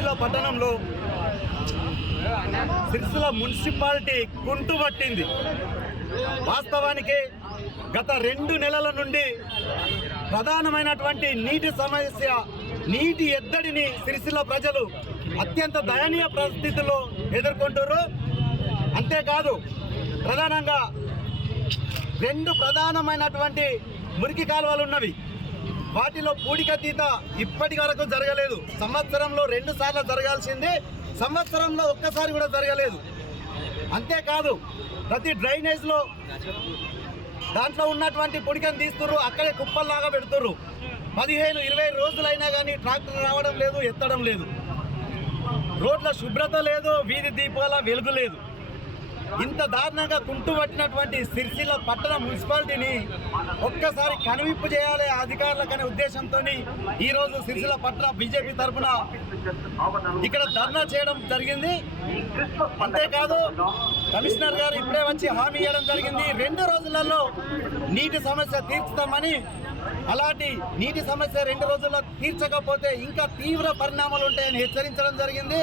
సిరిసిల్ల పట్టణంలో సిరిసిల్ల మున్సిపాలిటీ కుంటుపట్టింది. వాస్తవానికి గత 2 నెలల నుండి ప్రధానమైనటువంటి నీటి సమస్య, నీటి ఎద్దడిని సిరిసిల్ల ప్రజలు అత్యంత దయనీయ పరిస్థితుల్లో ఎదుర్కొంటారు. అంతేకాదు, ప్రధానంగా 2 ప్రధానమైనటువంటి మురికి కాలువలు ఉన్నవి. వాటిలో పూడికతీత ఇప్పటి వరకు జరగలేదు. సంవత్సరంలో 2 సార్లు జరగాల్సింది, సంవత్సరంలో ఒక్కసారి కూడా జరగలేదు. అంతేకాదు, ప్రతి డ్రైనేజ్లో దాంట్లో ఉన్నటువంటి పొడికను తీస్తుర్రు, అక్కడే కుప్పల్లాగా పెడుతుర్రు. 15-20 రోజులైనా కానీ ట్రాక్టర్ రావడం లేదు, ఎత్తడం లేదు. రోడ్ల శుభ్రత లేదు, వీధి దీపాల వెలుగు లేదు. ఇంత దారుణంగా కుంటుపట్టినటువంటి సిరిసిల్ల పట్టణ మున్సిపాలిటీని ఒక్కసారి కనువిప్పు చేయాలి అధికారులకనే ఉద్దేశంతో ఈరోజు సిరిసిల్ల పట్టణ బీజేపీ తరఫున ఇక్కడ ధర్నా చేయడం జరిగింది. అంతేకాదు, కమిషనర్ గారు ఇప్పుడే వచ్చి హామీ ఇవ్వడం జరిగింది, 2 రోజులలో నీటి సమస్య తీర్చుతామని. అలాంటి నీటి సమస్య 2 రోజుల్లో తీర్చకపోతే ఇంకా తీవ్ర పరిణామాలు ఉంటాయని హెచ్చరించడం జరిగింది.